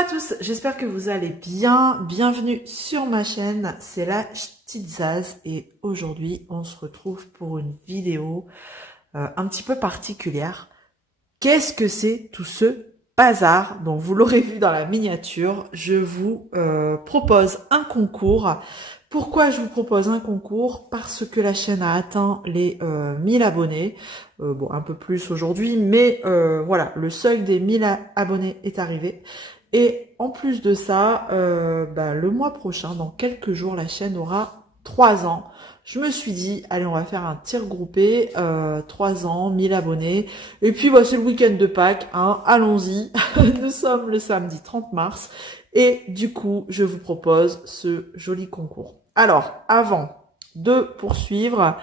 à tous, j'espère que vous allez bien. Bienvenue sur ma chaîne, c'est la Petite Zaz et aujourd'hui on se retrouve pour une vidéo un petit peu particulière. Qu'est-ce que c'est tout ce bazar? Donc vous l'aurez vu dans la miniature, je vous propose un concours. Pourquoi je vous propose un concours? Parce que la chaîne a atteint les 1000 abonnés. Bon, un peu plus aujourd'hui, mais voilà, le seuil des 1000 abonnés est arrivé. Et en plus de ça, le mois prochain, dans quelques jours, la chaîne aura 3 ans. Je me suis dit, allez, on va faire un tir groupé, 3 ans, 1000 abonnés. Et puis, c'est le week-end de Pâques, hein, allons-y. Nous sommes le samedi 30 mars. Et du coup, je vous propose ce joli concours. Alors, avant de poursuivre,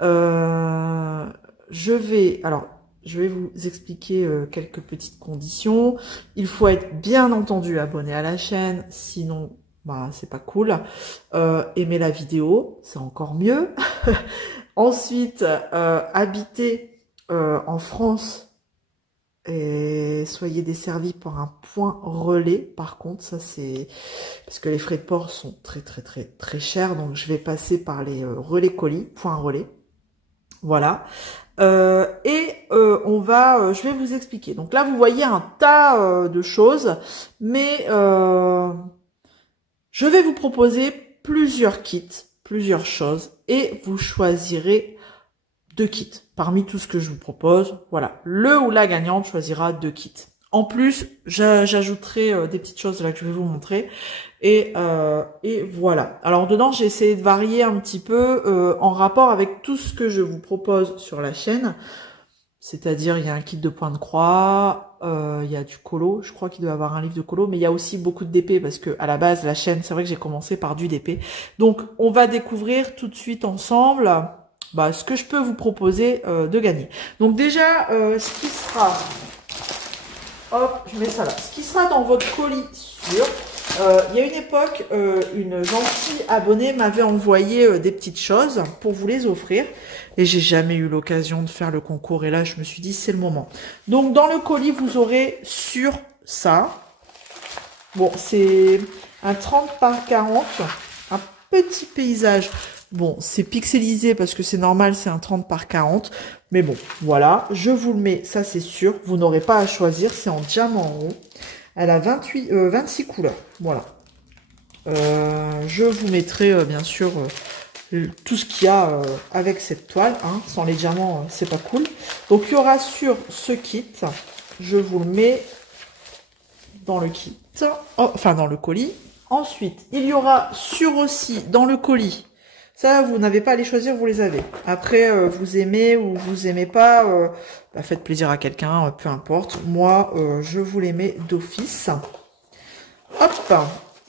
je vais vous expliquer quelques petites conditions. Il faut être bien entendu abonné à la chaîne, sinon c'est pas cool. Aimer la vidéo, c'est encore mieux. Ensuite, habiter en France et soyez desservis par un point relais. Par contre, ça c'est parce que les frais de port sont très chers, donc je vais passer par les relais colis, point relais. Voilà. Je vais vous expliquer. Donc là, vous voyez un tas de choses, mais je vais vous proposer plusieurs kits, plusieurs choses, et vous choisirez 2 kits. Parmi tout ce que je vous propose, voilà, le ou la gagnante choisira 2 kits. En plus, j'ajouterai des petites choses là que je vais vous montrer. Et voilà. Alors dedans, j'ai essayé de varier un petit peu en rapport avec tout ce que je vous propose sur la chaîne. C'est-à-dire, il y a un kit de point de croix, il y a du colo. Je crois qu'il doit y avoir un livre de colo, mais il y a aussi beaucoup de DP parce que à la base, la chaîne, c'est vrai que j'ai commencé par du DP. Donc, on va découvrir tout de suite ensemble ce que je peux vous proposer de gagner. Donc déjà, ce qui sera... Hop, je mets ça là. Ce qui sera dans votre colis sûr. Il y a une époque, une gentille abonnée m'avait envoyé des petites choses pour vous les offrir. Et j'ai jamais eu l'occasion de faire le concours. Et là, je me suis dit, c'est le moment. Donc, dans le colis, vous aurez sur ça. Bon, c'est un 30 par 40. Un petit paysage. Bon, c'est pixelisé parce que c'est normal, c'est un 30 par 40. Mais bon, voilà. Je vous le mets, ça c'est sûr. Vous n'aurez pas à choisir. C'est en diamant rond. Elle a 26 couleurs. Voilà. Je vous mettrai, bien sûr, tout ce qu'il y a avec cette toile. Hein. Sans les diamants, c'est pas cool. Donc, il y aura sur ce kit. Je vous le mets dans le kit. Enfin, dans le colis. Ensuite, il y aura sur aussi, dans le colis. Ça, vous n'avez pas à les choisir, vous les avez. Après, vous aimez ou vous aimez pas, faites plaisir à quelqu'un, peu importe. Moi, je vous les mets d'office. Hop,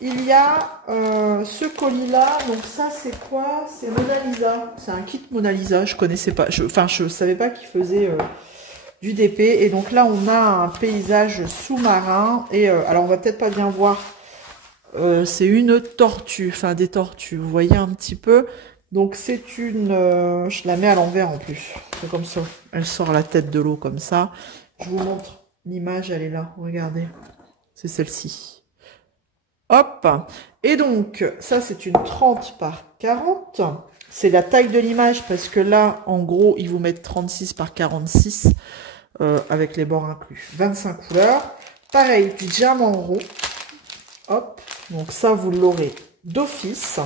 il y a ce colis-là. Donc ça, c'est quoi? C'est Mona Lisa. C'est un kit Mona Lisa. Je connaissais pas. Je savais pas qu'il faisait du DP. Et donc là, on a un paysage sous-marin. Et alors, on va peut-être pas bien voir. C'est une tortue, enfin des tortues, vous voyez un petit peu. Donc c'est une... je la mets à l'envers en plus, c'est comme ça. Elle sort la tête de l'eau comme ça. Je vous montre l'image, elle est là, regardez. C'est celle-ci. Hop. Et donc, ça c'est une 30 par 40. C'est la taille de l'image parce que là, en gros, ils vous mettent 36 par 46 avec les bords inclus. 25 couleurs. Pareil, du diamant rond. Hop, donc ça, vous l'aurez d'office.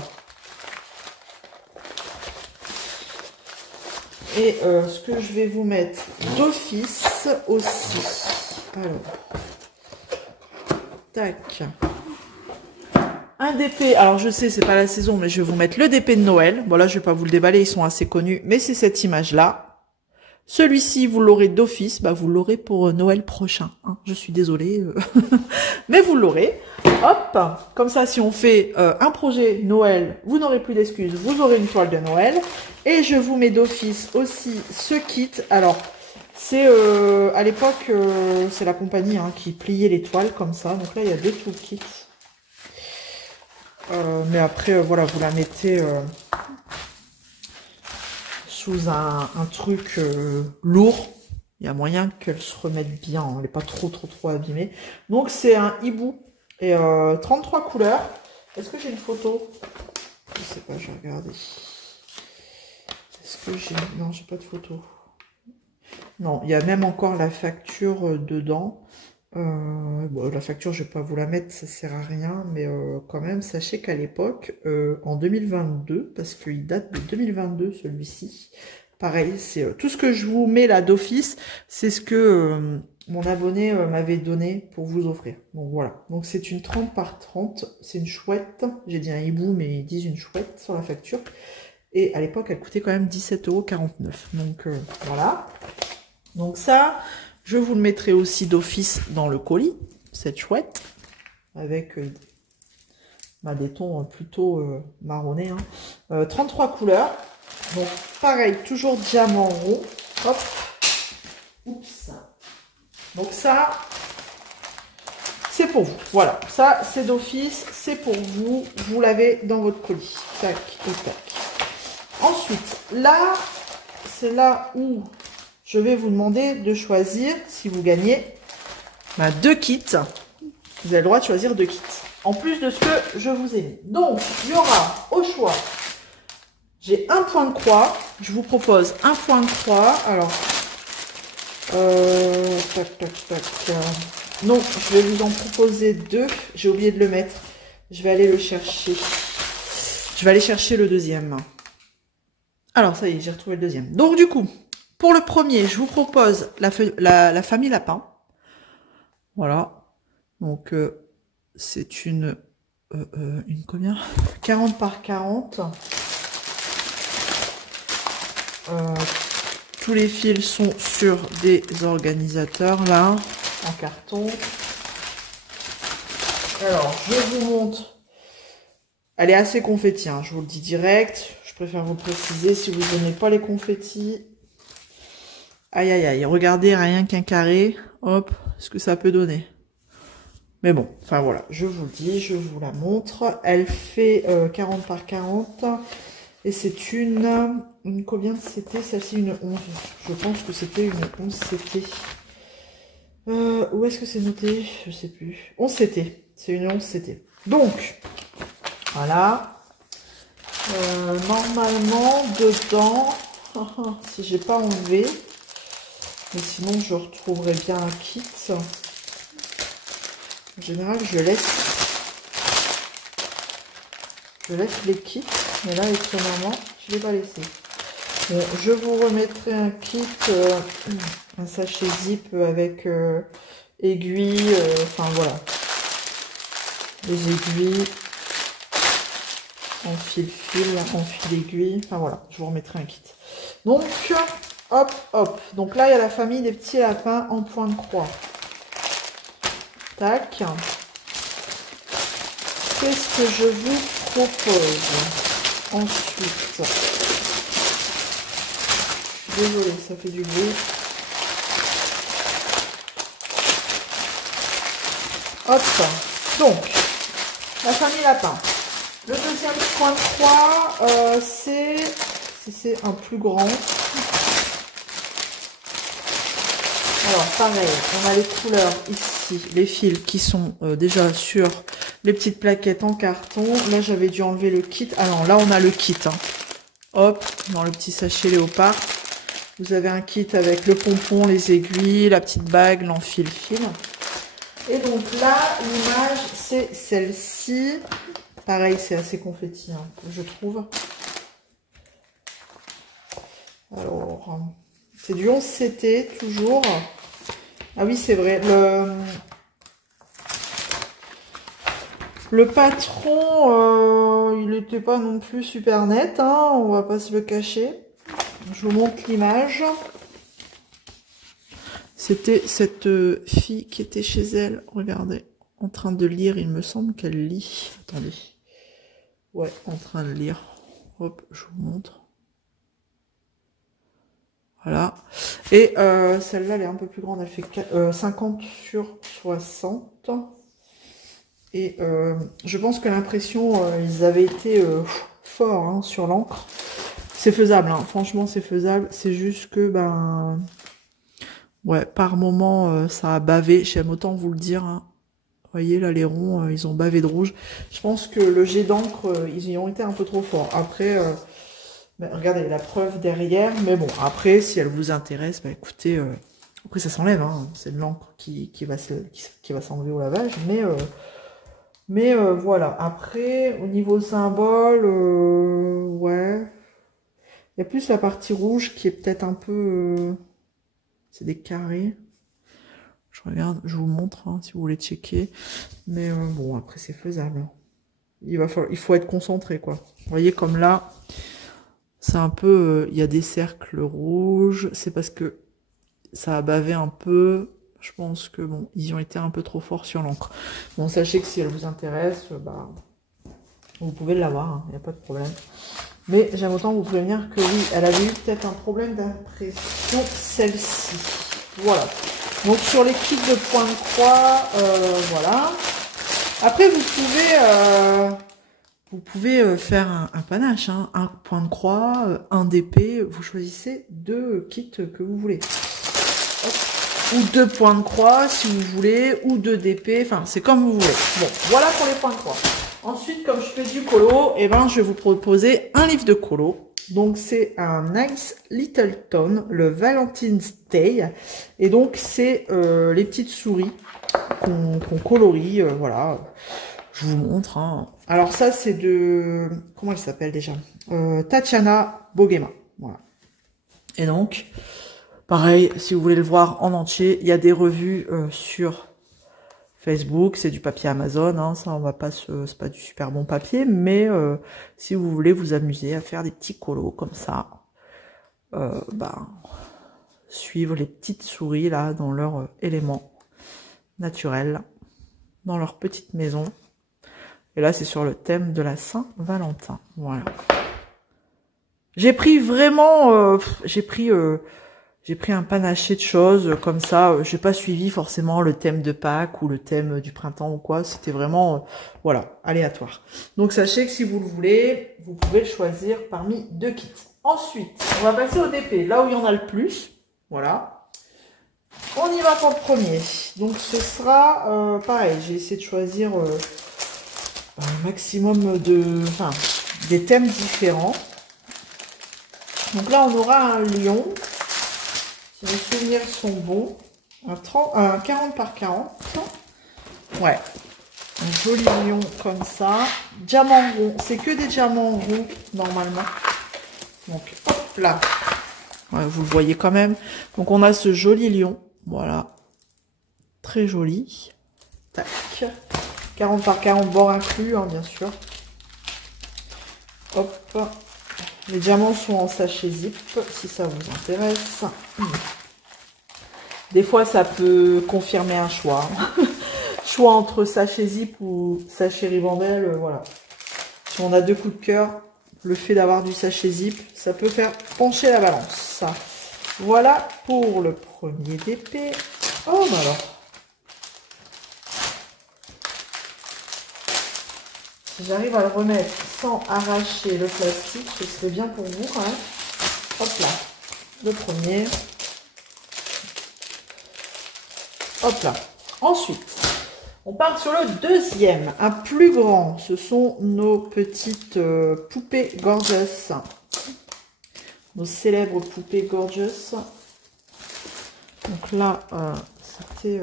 Et ce que je vais vous mettre d'office aussi. Alors, tac. Un DP, alors je sais, c'est pas la saison, mais je vais vous mettre le DP de Noël. Bon, là, je vais pas vous le déballer, ils sont assez connus, mais c'est cette image-là. Celui-ci, vous l'aurez d'office, vous l'aurez pour Noël prochain. Hein. Je suis désolée, mais vous l'aurez. Hop, comme ça, si on fait un projet Noël, vous n'aurez plus d'excuses, vous aurez une toile de Noël. Et je vous mets d'office aussi ce kit. Alors, c'est à l'époque, c'est la compagnie qui pliait les toiles comme ça. Donc là, il y a 2 toolkits. Mais après, voilà, vous la mettez... sous un truc lourd, il y a moyen qu'elle se remette bien, elle n'est pas trop abîmée. Donc c'est un hibou Et 33 couleurs. Est-ce que j'ai une photo? Je sais pas, je vais regarder. Est-ce que j'ai... Non, j'ai pas de photo. Non, il y a même encore la facture dedans. Bon, la facture, je vais pas vous la mettre, ça sert à rien. Mais quand même, sachez qu'à l'époque, en 2022, parce qu'il date de 2022 celui-ci, pareil, c'est tout ce que je vous mets là d'office, c'est ce que mon abonné m'avait donné pour vous offrir. Donc voilà, donc c'est une 30 par 30, c'est une chouette. J'ai dit un hibou, mais ils disent une chouette sur la facture. Et à l'époque, elle coûtait quand même 17,49 €. Donc voilà. Donc ça, je vous le mettrai aussi d'office dans le colis, cette chouette, avec des tons plutôt marronnés. Hein. 33 couleurs. Donc pareil, toujours diamant rond. Hop. Oups. Donc ça, c'est pour vous. Voilà, ça c'est d'office, c'est pour vous. Vous l'avez dans votre colis. Tac et tac. Ensuite, là, c'est là où je vais vous demander de choisir, si vous gagnez, 2 kits. Vous avez le droit de choisir 2 kits. En plus de ce que je vous ai mis. Donc, il y aura au choix, j'ai un point de croix. Je vous propose un point de croix. Alors, tac, tac, tac. Non, je vais vous en proposer 2. J'ai oublié de le mettre. Je vais aller le chercher. Je vais aller chercher le deuxième. Alors, ça y est, j'ai retrouvé le deuxième. Donc, du coup, pour le premier, je vous propose la famille lapin. Voilà. Donc, c'est une combien? 40 par 40. Tous les fils sont sur des organisateurs, là, en carton. Alors, je vous montre. Elle est assez confetti, hein, je vous le dis direct. Je préfère vous préciser si vous n'aimez pas les confettis. Aïe, aïe, aïe. Regardez, rien qu'un carré. Hop, ce que ça peut donner. Mais bon, enfin voilà, je vous le dis, je vous la montre. Elle fait 40 par 40. Et c'est une combien c'était? Celle-ci, une 11. Je pense que c'était une 11 CT. Où est-ce que c'est noté? Je sais plus. 11 CT. C'est une 11 CT. Donc, voilà. Normalement, dedans, si j'ai pas enlevé, mais sinon je retrouverai bien un kit. En général, je laisse les kits, mais là, étonnamment, je ne l'ai pas laissé. Bon, je vous remettrai un kit, un sachet zip avec aiguilles, enfin voilà, les aiguilles en fil-fil, en fil-aiguille, enfin voilà, je vous remettrai un kit. Donc, hop, hop. Donc là, il y a la famille des petits lapins en point de croix. Tac. Qu'est-ce que je vous propose ensuite? Je suis désolée, ça fait du bruit. Hop. Donc, la famille lapin. Le deuxième point de croix, c'est un plus grand. Alors, pareil, on a les couleurs ici, les fils qui sont déjà sur les petites plaquettes en carton. Là, j'avais dû enlever le kit. Ah non, là, on a le kit. Hein. Hop, dans le petit sachet léopard. Vous avez un kit avec le pompon, les aiguilles, la petite bague, l'enfil-fil. Et donc là, l'image, c'est celle-ci. Pareil, c'est assez confetti, hein, je trouve. Alors, c'est du 11 CT, toujours. Ah oui, c'est vrai. Le patron, il n'était pas non plus super net, hein, on va pas se le cacher. Je vous montre l'image. C'était cette fille qui était chez elle, regardez, en train de lire, il me semble qu'elle lit. Attendez. Ouais, en train de lire. Hop, je vous montre. Voilà. Et celle-là, elle est un peu plus grande. Elle fait 50 sur 60. Et je pense que l'impression, ils avaient été forts hein, sur l'encre. C'est faisable, hein. Franchement, c'est faisable. C'est juste que, ouais, par moment, ça a bavé. J'aime autant vous le dire. Hein. voyez là, les ronds, ils ont bavé de rouge. Je pense que le jet d'encre, ils y ont été un peu trop forts. Après, ben, regardez la preuve derrière. Mais bon, après, si elle vous intéresse, bah écoutez, après ça s'enlève. Hein, c'est de l'encre qui va s'enlever au lavage. Mais voilà. Après, au niveau symbole, ouais. Il y a plus la partie rouge qui est peut-être un peu... c'est des carrés. Je regarde, je vous montre hein, si vous voulez checker. Mais bon, après c'est faisable. Il faut être concentré quoi. Vous voyez comme là, c'est un peu... il y a des cercles rouges. C'est parce que ça a bavé un peu. Je pense que bon, ils ont été un peu trop forts sur l'encre. Bon, sachez que si elle vous intéresse, bah, vous pouvez l'avoir, hein, il n'y a pas de problème. Mais j'aime autant vous prévenir que oui, elle avait eu peut-être un problème d'impression, celle-ci. Voilà. Donc sur les kits de points de croix, voilà. Après, vous pouvez faire un panache, hein, un point de croix, un d'épée. Vous choisissez 2 kits que vous voulez. Hop. Ou 2 points de croix si vous voulez, ou 2 d'épée. Enfin, c'est comme vous voulez. Bon, voilà pour les points de croix. Ensuite, comme je fais du colo, eh ben, je vais vous proposer un livre de colo. Donc, c'est un Nice Littleton, le Valentine's Day. Et donc, c'est les petites souris qu'on colorie. Voilà, je vous montre. Hein. Alors, ça, c'est de... Comment elle s'appelle déjà Tatiana Bogema. Voilà. Et donc, pareil, si vous voulez le voir en entier, il y a des revues sur... Facebook, c'est du papier Amazon, hein, ça on va pas c'est pas du super bon papier, mais si vous voulez vous amuser à faire des petits colos comme ça, suivre les petites souris là dans leur élément naturel, dans leur petite maison. Et là c'est sur le thème de la Saint-Valentin. Voilà. J'ai pris vraiment, j'ai pris un panaché de choses comme ça. J'ai pas suivi forcément le thème de Pâques ou le thème du printemps ou quoi. C'était vraiment, voilà, aléatoire. Donc sachez que si vous le voulez, vous pouvez le choisir parmi 2 kits. Ensuite, on va passer au DP, là où il y en a le plus. Voilà. On y va pour le premier. Donc ce sera pareil. J'ai essayé de choisir un maximum des thèmes différents. Donc là, on aura un lion. Si mes souvenirs sont bons, un 40 par 40. Ouais. Un joli lion comme ça. Diamant rond. C'est que des diamants ronds, normalement. Donc, hop là. Ouais, vous le voyez quand même. Donc, on a ce joli lion. Voilà. Très joli. Tac. 40 par 40, bord inclus, hein, bien sûr. Hop. Les diamants sont en sachet zip, si ça vous intéresse. Des fois, ça peut confirmer un choix. Choix entre sachet zip ou sachet ribambelle, voilà. Si on a 2 coups de cœur, le fait d'avoir du sachet zip, ça peut faire pencher la balance. Voilà pour le premier DP. Oh, bah alors. Si j'arrive à le remettre sans arracher le plastique, ce serait bien pour vous quand même. Hop là, le premier. Hop là. Ensuite, on part sur le deuxième, un plus grand. Ce sont nos petites poupées gorgeous. Nos célèbres poupées gorgeous. Donc là, c'était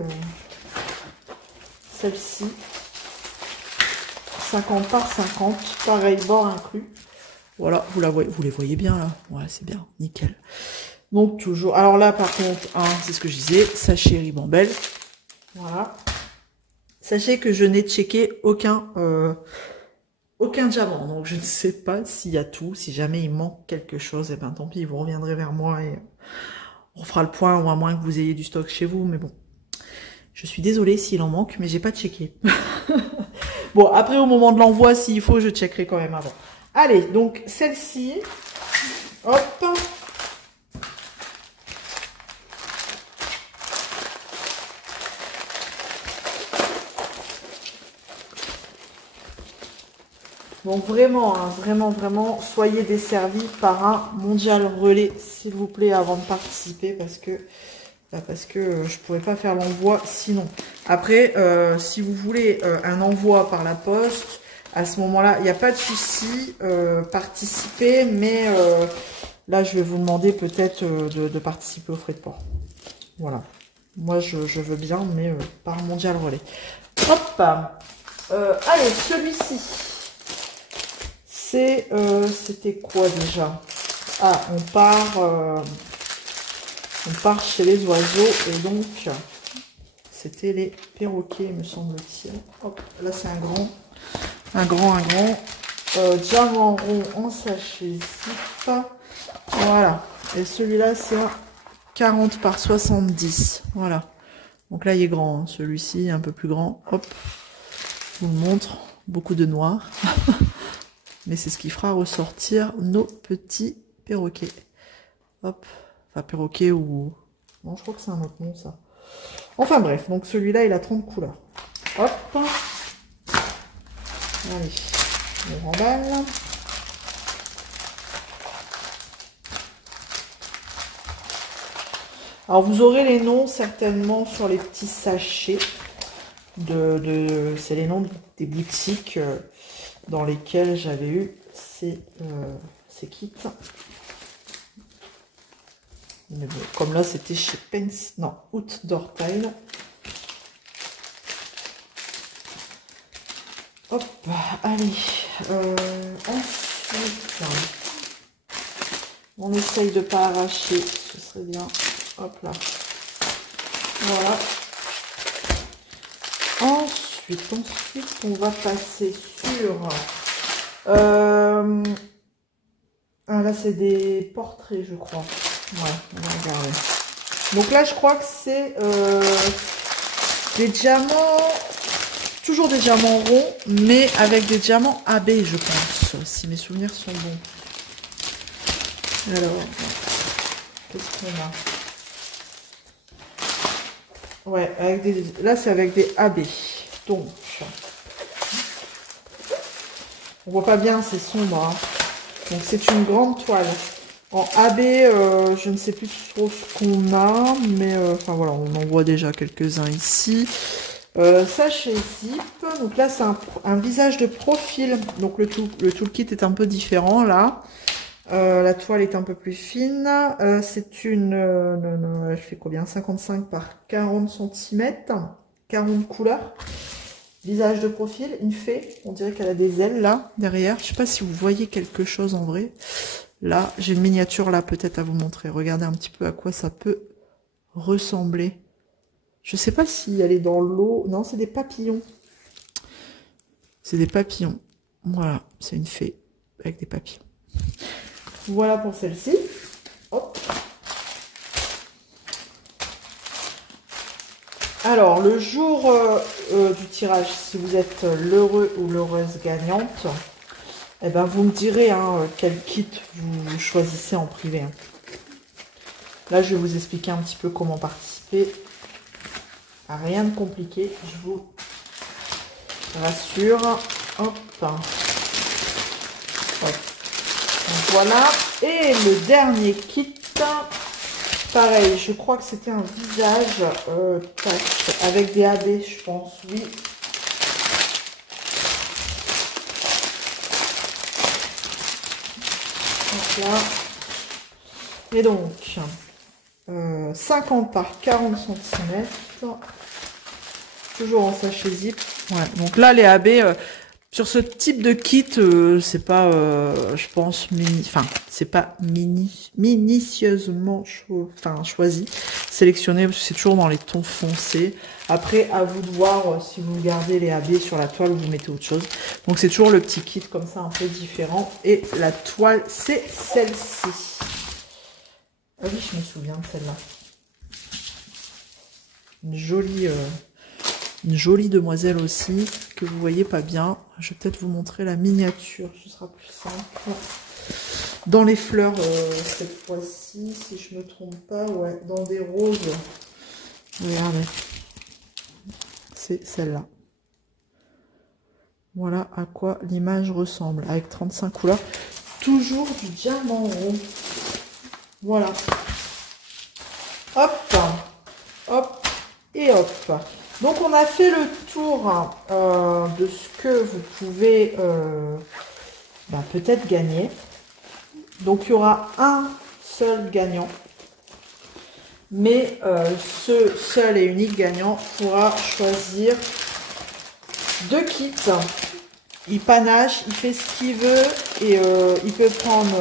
celle-ci. 50 par 50, pareil, bord inclus. Voilà, vous les voyez bien là. Ouais, c'est bien, nickel. Donc toujours, alors là par contre, hein, c'est ce que je disais, sachet ribambelle. Voilà. Sachez que je n'ai checké aucun diamant, donc je ne sais pas s'il y a tout. Si jamais il manque quelque chose, et ben tant pis, vous reviendrez vers moi et on fera le point, ou à moins que vous ayez du stock chez vous, mais bon. Je suis désolée s'il en manque, mais j'ai pas checké. Bon, après, au moment de l'envoi, s'il faut, je checkerai quand même avant. Allez, donc, celle-ci. Hop. Donc, vraiment, hein, vraiment, soyez desservis par un mondial relais, s'il vous plaît, avant de participer, parce que Là, parce que je pourrais pas faire l'envoi sinon. Après, si vous voulez un envoi par la poste, à ce moment-là, il n'y a pas de souci, participer, mais là, je vais vous demander peut-être de participer aux frais de port. Voilà. Moi, je veux bien, mais par Mondial Relais. Hop. Allez, celui-ci. C'était quoi déjà? Ah, on part chez les oiseaux et donc c'était les perroquets, me semble-t-il. Hop, là c'est un grand. Diamant rond en sachet zip. Voilà. Et celui-là c'est 40 par 70. Voilà. Donc là il est grand, hein. Celui-ci un peu plus grand. Hop, je vous le montre. Beaucoup de noir. Mais c'est ce qui fera ressortir nos petits perroquets. Hop. Enfin, perroquet ou... Non, je crois que c'est un autre nom, ça. Enfin, bref. Donc, celui-là, il a 30 couleurs. Hop. Allez. On remballe. Alors, vous aurez les noms, certainement, sur les petits sachets. C'est les noms des boutiques dans lesquelles j'avais eu ces kits. Mais bon, comme là, c'était chez Outdoor Tile. Hop, allez. Ensuite, on essaye de ne pas arracher, ce serait bien. Hop là. Voilà. Ensuite, on va passer sur... ah, là, c'est des portraits, je crois. Ouais, on va regarder. Donc là, je crois que c'est des diamants, toujours des diamants ronds, mais avec des diamants AB, je pense, si mes souvenirs sont bons. Alors, qu'est-ce qu'on a? Ouais, avec là, c'est avec des AB. Donc, on voit pas bien, c'est sombre. Hein. Donc, c'est une grande toile. En AB, je ne sais plus trop ce qu'on a, mais enfin voilà, on en voit déjà quelques-uns ici. Sachet zip, donc là c'est un visage de profil, donc le toolkit est un peu différent là. La toile est un peu plus fine. C'est une, elle fait combien? 55 par 40 cm, 40 couleurs. Visage de profil, une fée, on dirait qu'elle a des ailes là, derrière. Je sais pas si vous voyez quelque chose en vrai. Là, j'ai une miniature là peut-être à vous montrer. Regardez un petit peu à quoi ça peut ressembler. Je sais pas si elle est dans l'eau. Non, c'est des papillons. C'est des papillons. Voilà, c'est une fée avec des papillons. Voilà pour celle-ci. Hop. Alors, le jour du tirage, si vous êtes l'heureux ou l'heureuse gagnante, eh ben, vous me direz hein, quel kit vous choisissez en privé. Hein. Là, je vais vous expliquer un petit peu comment participer. Rien de compliqué, je vous rassure. Hop. Hop. Voilà. Et le dernier kit, pareil, je crois que c'était un visage avec des AB, je pense, oui. Là. Et donc 50 par 40 cm, toujours en sachet zip. Ouais, donc là les AB sur ce type de kit c'est pas je pense c'est pas minutieusement choisi, sélectionné, parce que c'est toujours dans les tons foncés. Après à vous de voir si vous gardez les AB sur la toile ou vous mettez autre chose. Donc c'est toujours le petit kit comme ça un peu différent, et la toile c'est celle-ci. Ah oui, je me souviens de celle-là. Une jolie demoiselle aussi, que vous voyez pas bien. Je vais peut-être vous montrer la miniature, ce sera plus simple. Dans les fleurs, cette fois-ci, si je me trompe pas, ouais, dans des roses. Regardez. C'est celle-là. Voilà à quoi l'image ressemble, avec 35 couleurs. Toujours du diamant rond. Voilà. Hop. Et hop. Donc on a fait le tour de ce que vous pouvez peut-être gagner. Donc il y aura un seul gagnant. Mais ce seul et unique gagnant pourra choisir 2 kits. Il panache, il fait ce qu'il veut et il peut prendre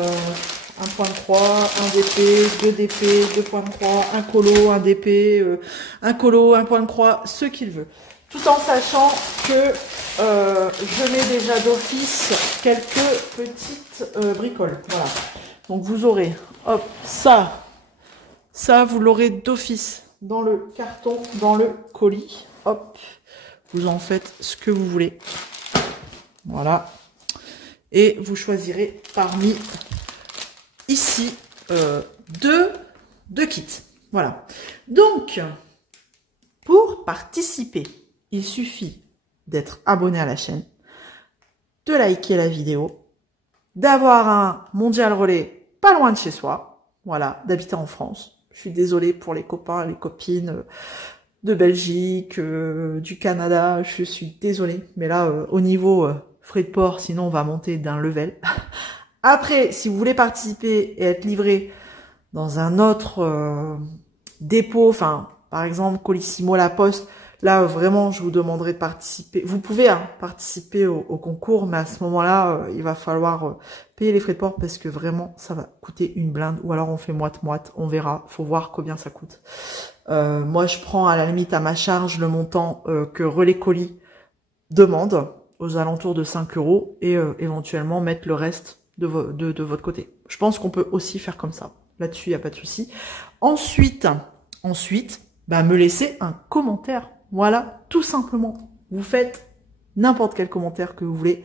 un point de croix, un DP, 2 DP, 2 points de croix, un colo, un DP, un colo, un point de croix, ce qu'il veut. Tout en sachant que je mets déjà d'office quelques petites bricoles. Voilà. Donc vous aurez, hop, ça vous l'aurez d'office dans le carton, dans le colis. Hop, vous en faites ce que vous voulez. Voilà. Et vous choisirez parmi ici deux kits. Voilà. Donc, pour participer, il suffit d'être abonné à la chaîne, de liker la vidéo, d'avoir un mondial relais pas loin de chez soi, voilà, d'habiter en France. Je suis désolée pour les copains et les copines de Belgique, du Canada, je suis désolée. Mais là, au niveau frais de port, sinon on va monter d'un level. Après, si vous voulez participer et être livré dans un autre dépôt, enfin, par exemple, Colissimo, La Poste, là, vraiment, je vous demanderai de participer. Vous pouvez participer au concours, mais à ce moment-là, il va falloir payer les frais de port parce que vraiment, ça va coûter une blinde. Ou alors, on fait moite-moite, on verra. Faut voir combien ça coûte. Moi, je prends à la limite à ma charge le montant que Relais Colis demande, aux alentours de 5 € et éventuellement mettre le reste de votre côté. Je pense qu'on peut aussi faire comme ça. Là-dessus, il n'y a pas de souci. Ensuite, me laisser un commentaire. Voilà, tout simplement. Vous faites n'importe quel commentaire que vous voulez.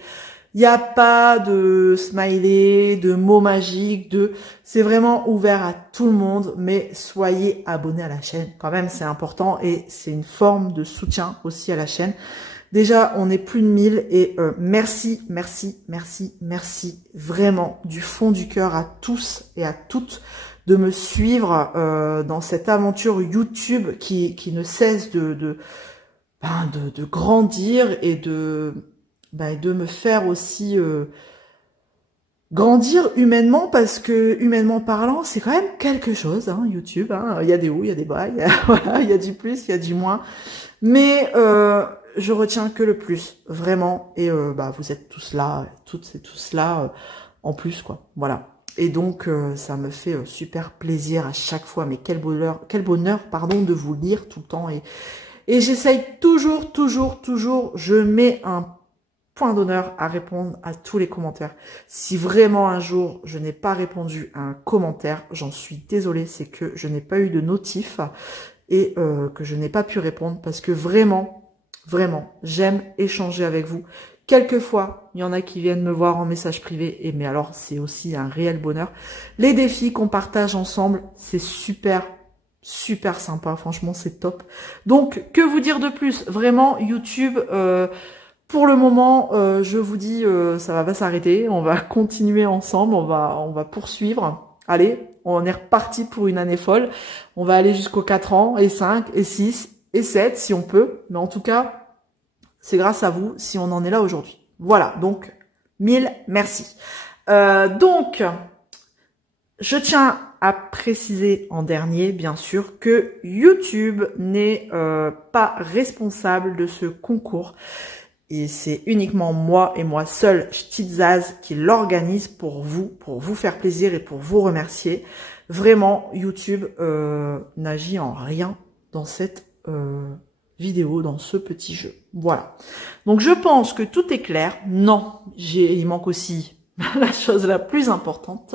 Il n'y a pas de smiley, de mots magiques, c'est vraiment ouvert à tout le monde, mais soyez abonnés à la chaîne. Quand même, c'est important et c'est une forme de soutien aussi à la chaîne. Déjà, on est plus de 1000 et merci vraiment du fond du cœur à tous et à toutes de me suivre dans cette aventure YouTube qui ne cesse de grandir et de me faire aussi grandir humainement, parce que humainement parlant, c'est quand même quelque chose, hein, YouTube. Hein, il y a des hauts, il y a des bas, voilà, il y a du plus, il y a du moins. Mais je retiens que le plus, vraiment. Et vous êtes tous là, toutes et tous là en plus, quoi. Voilà. Et donc, ça me fait super plaisir à chaque fois. Mais quel bonheur, de vous lire tout le temps. Et j'essaye toujours, je mets un point d'honneur à répondre à tous les commentaires. Si vraiment un jour, je n'ai pas répondu à un commentaire, j'en suis désolée, c'est que je n'ai pas eu de notif et que je n'ai pas pu répondre parce que vraiment, j'aime échanger avec vous. Quelquefois, il y en a qui viennent me voir en message privé, mais alors c'est aussi un réel bonheur. Les défis qu'on partage ensemble, c'est super sympa, franchement c'est top. Donc que vous dire de plus? Vraiment YouTube, pour le moment, je vous dis, ça va pas s'arrêter, on va continuer ensemble, on va poursuivre. Allez, on est reparti pour une année folle, on va aller jusqu'aux 4 ans, et 5, et 6, et 7 si on peut, mais en tout cas, c'est grâce à vous si on en est là aujourd'hui. Voilà, donc 1000 merci. Donc, je tiens à préciser en dernier, bien sûr, que YouTube n'est pas responsable de ce concours. Et c'est uniquement moi et moi seul, Ch'tizaz, qui l'organise pour vous faire plaisir et pour vous remercier. Vraiment, YouTube n'agit en rien dans cette vidéo, dans ce petit jeu. Voilà. Donc, je pense que tout est clair. Non, il manque aussi la chose la plus importante.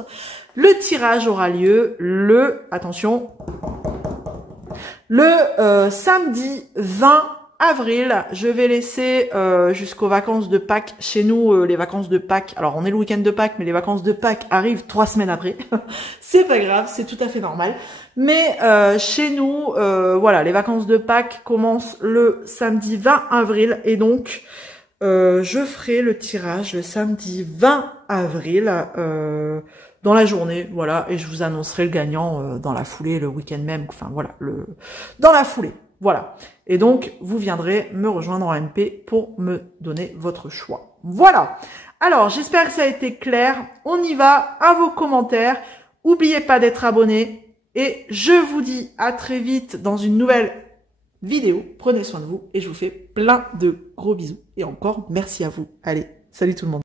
Le tirage aura lieu attention, le samedi 20 avril. Je vais laisser jusqu'aux vacances de Pâques. Chez nous, les vacances de Pâques, alors on est le week-end de Pâques, mais les vacances de Pâques arrivent 3 semaines après. C'est pas grave, c'est tout à fait normal. Mais chez nous, voilà, les vacances de Pâques commencent le samedi 20 avril. Et donc, je ferai le tirage le samedi 20 avril dans la journée, voilà, et je vous annoncerai le gagnant dans la foulée, le week-end même, enfin voilà, dans la foulée. Voilà. Et donc, vous viendrez me rejoindre en MP pour me donner votre choix. Voilà. Alors, j'espère que ça a été clair. On y va, à vos commentaires. N'oubliez pas d'être abonné. Et je vous dis à très vite dans une nouvelle vidéo. Prenez soin de vous et je vous fais plein de gros bisous. Et encore, merci à vous. Allez, salut tout le monde.